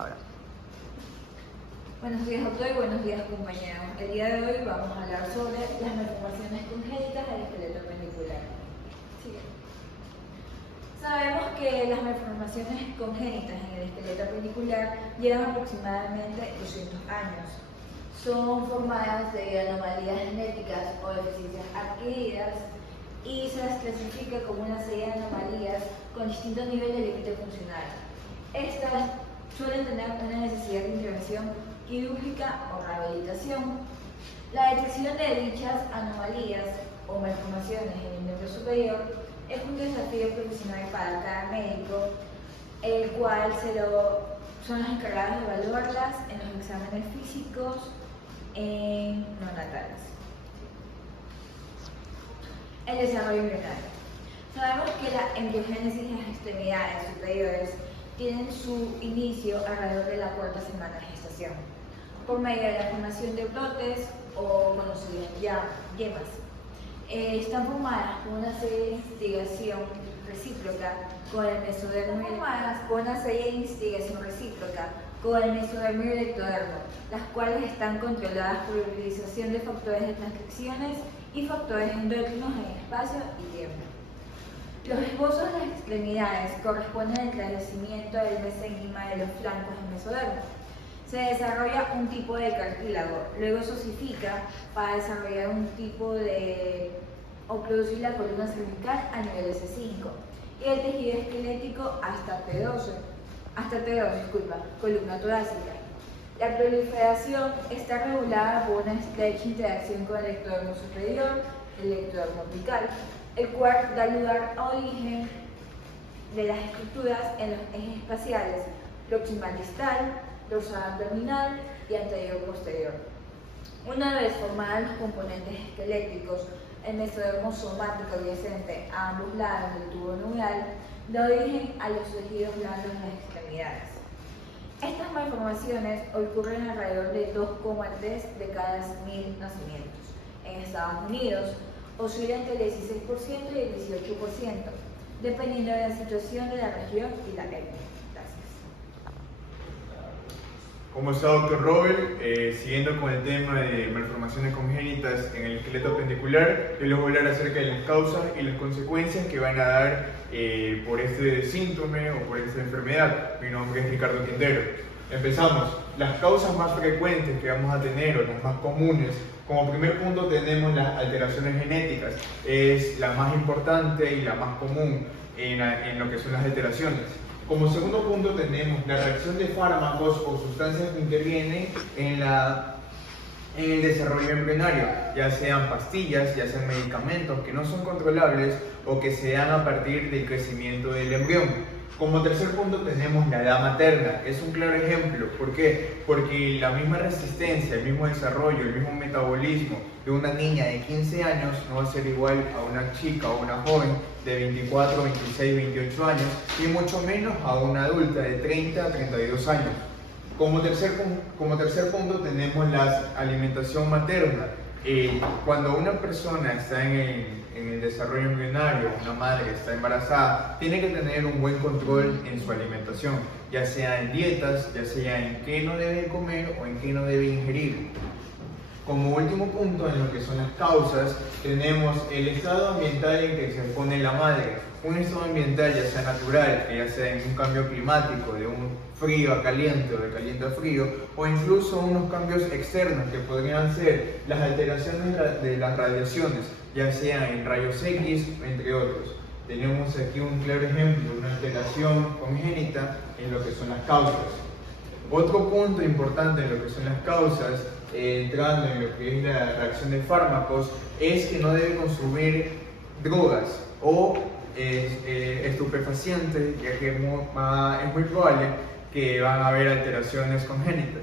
ahora. Buenos días a todos y buenos días compañeros. El día de hoy vamos a hablar sobre las malformaciones congénitas del esqueleto pendicular. Sigue. Sabemos que las malformaciones congénitas en el esqueleto pendicular llevan aproximadamente 200 años. Son formadas de anomalías genéticas o deficiencias adquiridas y se las clasifica como una serie de anomalías con distintos niveles de límite funcional. Estas suelen tener una necesidad de intervención quirúrgica o rehabilitación. La detección de dichas anomalías o malformaciones en el miembro superior es un desafío profesional para cada médico, el cual son los encargados de evaluarlas en los exámenes físicos neonatales. El desarrollo embrionario. Sabemos que la embriogénesis en las extremidades superiores tienen su inicio alrededor de la cuarta semana de gestación, por medio de la formación de brotes o conocidas yemas. Están formadas por una serie de instigación recíproca con el mesodermo y el ectodermo, las cuales están controladas por la utilización de factores de transcripciones y factores endócrinos en espacio y tiempo. Los esbozos de las extremidades corresponden al crecimiento del mesenquima de los flancos del mesodermo. Se desarrolla un tipo de cartílago, luego se osifica para desarrollar un tipo o producir la columna cervical a nivel S5 y el tejido esquelético hasta T2, columna torácica. La proliferación está regulada por una estrecha interacción con el ectodermo superior, el ectodermo apical, el cual da lugar a origen de las estructuras en los ejes espaciales proximal distal, dorsal abdominal y anterior posterior. Una vez formados los componentes esqueléticos, el mesodermo somático adyacente a ambos lados del tubo neural da origen a los tejidos blandos de las extremidades. Estas malformaciones ocurren alrededor de 2,3 de cada 1000 nacimientos. En Estados Unidos oscila entre el 16% y el 18%, dependiendo de la situación de la región y la etnia. ¿Cómo está, doctor Robert? Siguiendo con el tema de malformaciones congénitas en el esqueleto pendicular, yo les voy a hablar acerca de las causas y las consecuencias que van a dar por este síntome o por esta enfermedad. Mi nombre es Ricardo Quintero. Empezamos. Las causas más frecuentes que vamos a tener, o las más comunes, como primer punto tenemos las alteraciones genéticas. Es la más importante y la más común en lo que son las alteraciones. Como segundo punto tenemos la reacción de fármacos o sustancias que intervienen en el desarrollo embrionario, ya sean pastillas, ya sean medicamentos que no son controlables o que se dan a partir del crecimiento del embrión. Como tercer punto tenemos la edad materna, es un claro ejemplo. ¿Por qué? Porque la misma resistencia, el mismo desarrollo, el mismo metabolismo de una niña de 15 años no va a ser igual a una chica o una joven de 24, 26, 28 años y mucho menos a una adulta de 30 a 32 años. Como tercer punto tenemos la alimentación materna. Cuando una persona está en el desarrollo embrionario, una madre está embarazada, tiene que tener un buen control en su alimentación, ya sea en dietas, ya sea en qué no debe comer o en qué no debe ingerir. Como último punto, en lo que son las causas, tenemos el estado ambiental en que se pone la madre. Un estado ambiental ya sea natural, que ya sea en un cambio climático, de un frío a caliente o de caliente a frío, o incluso unos cambios externos que podrían ser las alteraciones de las radiaciones, ya sean en rayos X, entre otros. Tenemos aquí un claro ejemplo, una alteración congénita en lo que son las causas. Otro punto importante en lo que son las causas, entrando en lo que es la reacción de fármacos, es que no debe consumir drogas o estupefacientes, ya que es muy probable que van a haber alteraciones congénitas.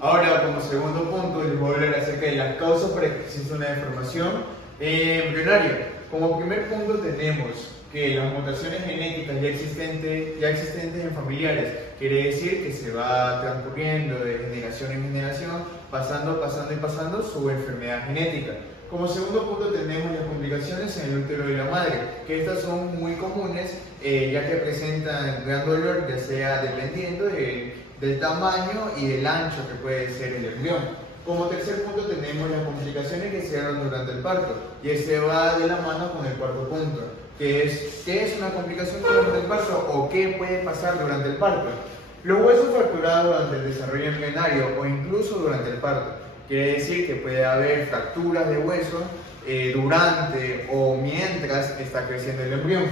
Ahora, como segundo punto, les voy a hablar acerca de las causas para que exista una deformación embrionaria. Como primer punto tenemos que las mutaciones genéticas ya existentes en familiares, quiere decir que se va transcurriendo de generación en generación, pasando su enfermedad genética. Como segundo punto tenemos las complicaciones en el útero de la madre, que estas son muy comunes ya que presentan gran dolor, ya sea dependiendo del tamaño y del ancho que puede ser el embrión. Como tercer punto tenemos las complicaciones que se dan durante el parto, y este va de la mano con el cuarto punto, que es ¿qué es una complicación durante el parto o qué puede pasar durante el parto? Los huesos fracturados durante el desarrollo embrionario o incluso durante el parto. Quiere decir que puede haber fracturas de hueso durante o mientras está creciendo el embrión.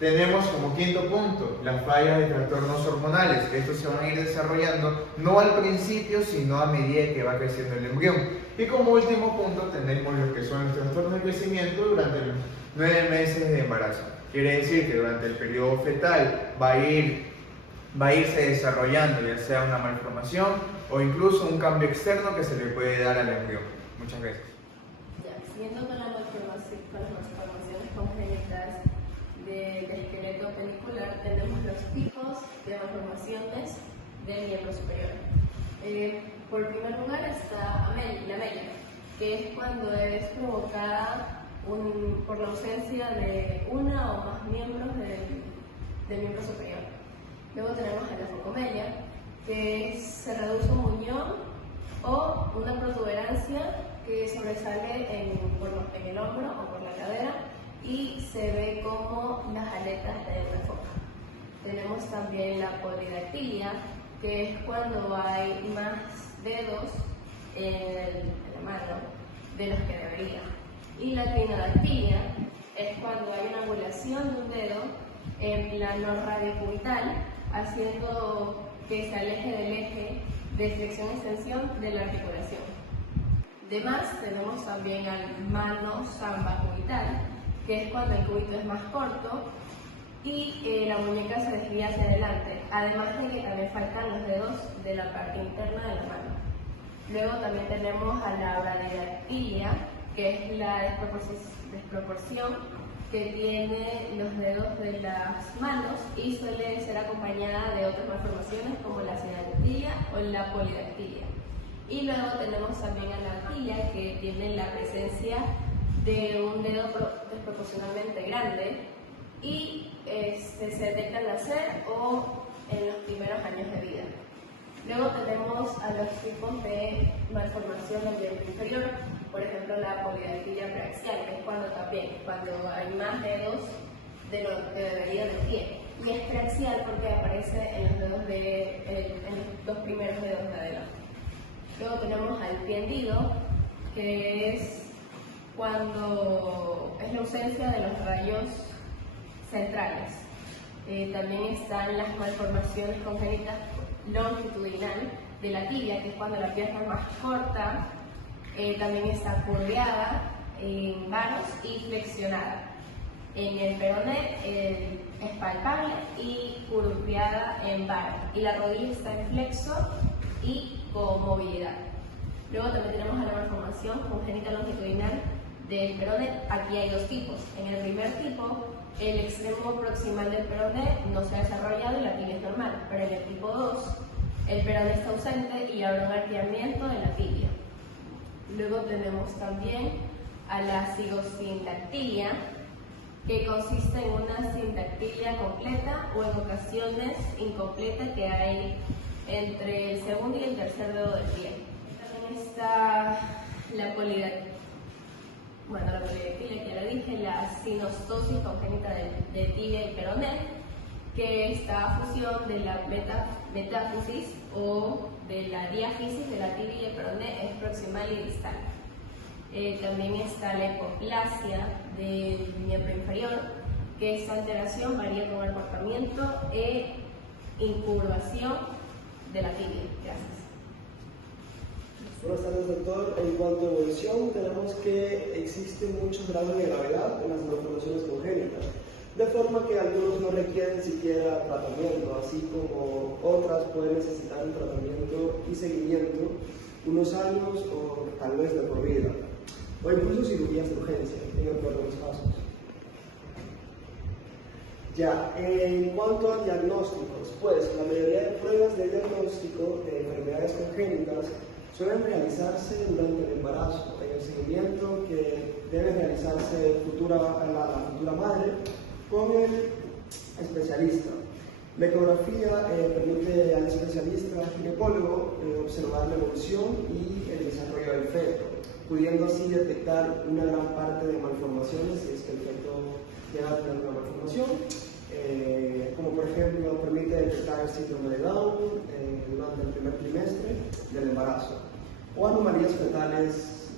Tenemos como quinto punto las fallas de trastornos hormonales, que estos se van a ir desarrollando no al principio, sino a medida que va creciendo el embrión. Y como último punto tenemos lo que son los trastornos de crecimiento durante los 9 meses de embarazo. Quiere decir que durante el periodo fetal va a irse desarrollando ya sea una malformación o incluso un cambio externo que se le puede dar al embrión. Muchas gracias. Ya, siguiendo con las malformaciones congénitas del esqueleto penicular, tenemos los tipos de malformaciones del miembro superior. Por primer lugar está la amelia, que es cuando es provocada por la ausencia de una o más miembros del miembro superior. Luego tenemos a la focomelia, que se reduce un muñón o una protuberancia que sobresale en el hombro o por la cadera y se ve como las aletas de una foca. Tenemos también la polidactilia, que es cuando hay más dedos en la mano de los que debería. Y la clinodactilia es cuando hay una angulación de un dedo en plano radiocubital, haciendo que se aleje del eje de flexión-extensión de la articulación. Además, tenemos también al mano samba cubital, que es cuando el cúbito es más corto y la muñeca se desvía hacia adelante, además de que también faltan los dedos de la parte interna de la mano. Luego también tenemos a la bradidactilia, que es la desproporción que tiene los dedos de las manos y suele ser acompañada de otras malformaciones como la sinadactilia o la polidactilia. Y luego tenemos también a la dactilia, que tiene la presencia de un dedo desproporcionalmente grande y se detecta al nacer o en los primeros años de vida. Luego tenemos a los tipos de malformación del miembro inferior, por ejemplo la polidactilia preaxial, que es cuando hay más dedos de lo que debería del pie. Y es preaxial porque aparece en los dos primeros dedos de adelante. Luego tenemos al pie hendido, que es cuando es la ausencia de los rayos centrales. También están las malformaciones congénitas longitudinal de la tibia, que es cuando la pierna es más corta, también está curveada en varos y flexionada. En el peroné es palpable y curveada en varo, y la rodilla está en flexo y con movilidad. Luego también tenemos a la malformación congénita longitudinal del peroné. Aquí hay dos tipos. En el primer tipo, el extremo proximal del peroné no se ha desarrollado y la tibia es normal, pero en el tipo 2, el peroné está ausente y habrá un arqueamiento de la tibia. Luego tenemos también a la zigosindactilia, que consiste en una sindactilia completa o en ocasiones incompleta que hay entre el segundo y el tercer dedo del pie. También está la polidactilia, ya la dije, la sinostosis congénita de tibia y peroné, que está a fusión de la metáfisis o de la diáfisis de la tibia y el peroné, es proximal y distal. También está la hipoplasia del miembro inferior, que esta alteración varía con el comportamiento e incurvación de la tibia. Gracias. Buenas tardes, doctor. En cuanto a evolución, tenemos que existen muchos grados de gravedad en las malformaciones congénitas, de forma que algunos no requieren siquiera tratamiento, así como otras pueden necesitar un tratamiento y seguimiento unos años o tal vez de por vida, o incluso cirugías de urgencia en el peor de los casos. Ya, en cuanto a diagnósticos, pues la mayoría de pruebas de diagnóstico de enfermedades congénitas Suelen realizarse durante el embarazo, en el seguimiento que debe realizarse la futura madre con el especialista. La ecografía permite al especialista ginecólogo observar la evolución y el desarrollo del feto, pudiendo así detectar una gran parte de malformaciones si es que el feto llega a tener una malformación, como por ejemplo permite detectar el síndrome de Down durante el primer trimestre del embarazo, o anomalías fetales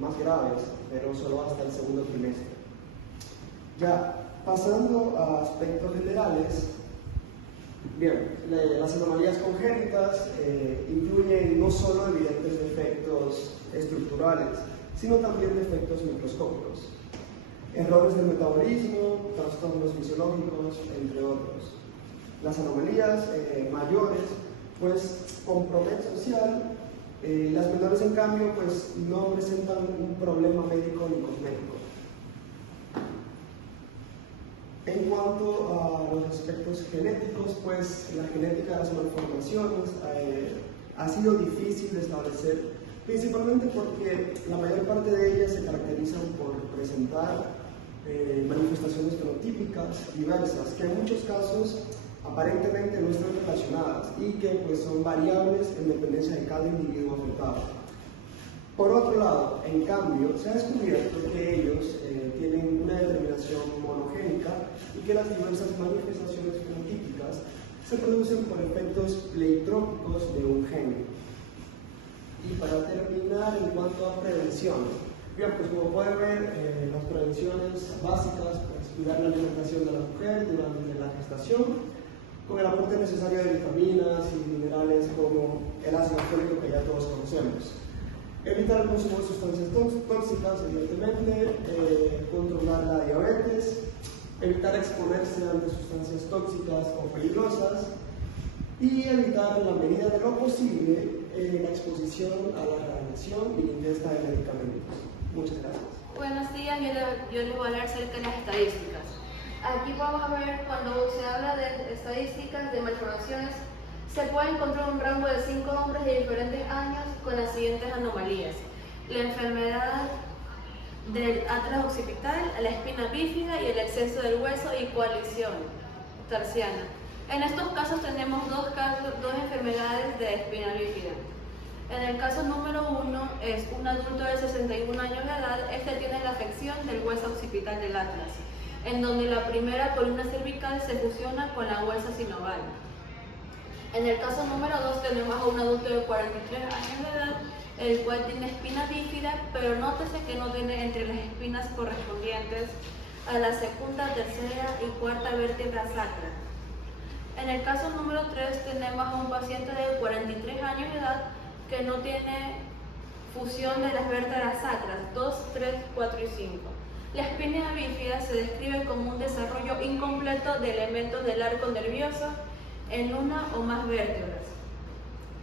más graves, pero solo hasta el segundo trimestre. Ya, pasando a aspectos generales, bien, las anomalías congénitas incluyen no solo evidentes defectos estructurales, sino también defectos microscópicos, errores del metabolismo, trastornos fisiológicos, entre otros. Las anomalías mayores, pues, comprometen social, las menores, en cambio, pues, no presentan un problema médico ni cosmético. En cuanto a los aspectos genéticos, pues la genética de las malformaciones ha sido difícil de establecer, principalmente porque la mayor parte de ellas se caracterizan por presentar manifestaciones fenotípicas diversas, que en muchos casos aparentemente no están relacionadas y que pues, son variables en dependencia de cada individuo afectado. Por otro lado, en cambio, se ha descubierto que ellos tienen una determinación monogénica y que las diversas manifestaciones fenotípicas se producen por efectos pleitrópicos de un gen. Y para terminar, en cuanto a prevención, bien, pues como pueden ver, las prevenciones básicas, pues cuidar la alimentación de la mujer durante la gestación, con el aporte necesario de vitaminas y minerales como el ácido fólico que ya todos conocemos. Evitar el consumo de sustancias tóxicas, evidentemente, controlar la diabetes, evitar exponerse ante sustancias tóxicas o peligrosas y evitar en la medida de lo posible la exposición a la radiación y ingesta de medicamentos. Muchas gracias. Buenos días, yo les voy a hablar acerca de las estadísticas. Aquí vamos a ver cuando se habla de estadísticas de malformaciones, se puede encontrar un rango de 5 hombres de diferentes años con las siguientes anomalías: la enfermedad del atlas occipital, la espina bífida y el exceso del hueso y coalición tarsiana. En estos casos tenemos dos enfermedades de espina bífida. En el caso número 1 es un adulto de 61 años de edad. Este tiene la afección del hueso occipital del atlas, en donde la primera columna cervical se fusiona con la huesa sinoval. En el caso número 2 tenemos a un adulto de 43 años de edad, el cual tiene espina bífida, pero nótese que no tiene entre las espinas correspondientes a la segunda, tercera y cuarta vértebra sacra. En el caso número 3 tenemos a un paciente de 43 años de edad que no tiene fusión de las vértebras sacras 2, 3, 4 y 5. La espina bífida se describe como un desarrollo incompleto de elementos del arco nervioso en una o más vértebras.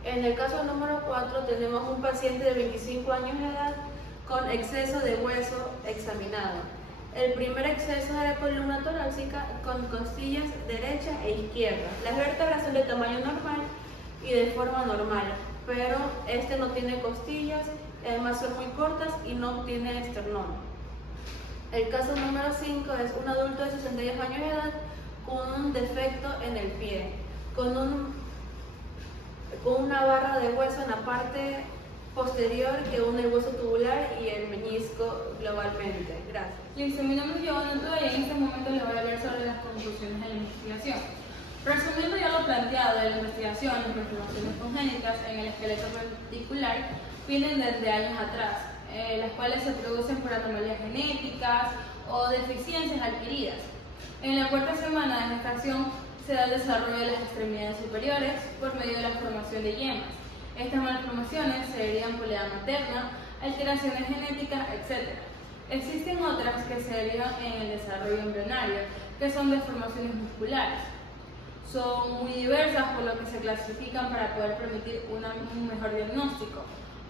En el caso número 4 tenemos un paciente de 25 años de edad con exceso de hueso examinado. El primer exceso de la columna torácica con costillas derecha e izquierda. Las vértebras son de tamaño normal y de forma normal, pero este no tiene costillas, además son muy cortas y no tiene esternón. El caso número 5 es un adulto de 62 años de edad con un defecto en el pie, con una barra de hueso en la parte posterior que une el hueso tubular y el meñisco globalmente. Gracias. Listo, mi nombre es Giovanna Antoa y en este momento les voy a hablar sobre las conclusiones de la investigación. Resumiendo ya lo planteado de la investigación, las malformaciones congénitas en el esqueleto reticular vienen desde años atrás, las cuales se producen por anomalías genéticas o deficiencias adquiridas. En la cuarta semana de gestación se da el desarrollo de las extremidades superiores por medio de la formación de yemas. Estas malformaciones se derivan por la edad materna, alteraciones genéticas, etc. Existen otras que se derivan en el desarrollo embrionario, que son deformaciones musculares. Son muy diversas, por lo que se clasifican para poder permitir un mejor diagnóstico,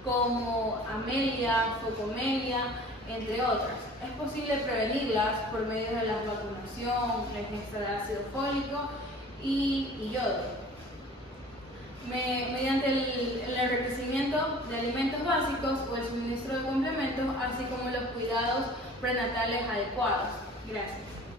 como amelia, focomelia, entre otras. Es posible prevenirlas por medio de la vacunación, la ingesta de ácido fólico y yodo. mediante el enriquecimiento de alimentos básicos o el suministro de complementos, así como los cuidados prenatales adecuados. Gracias.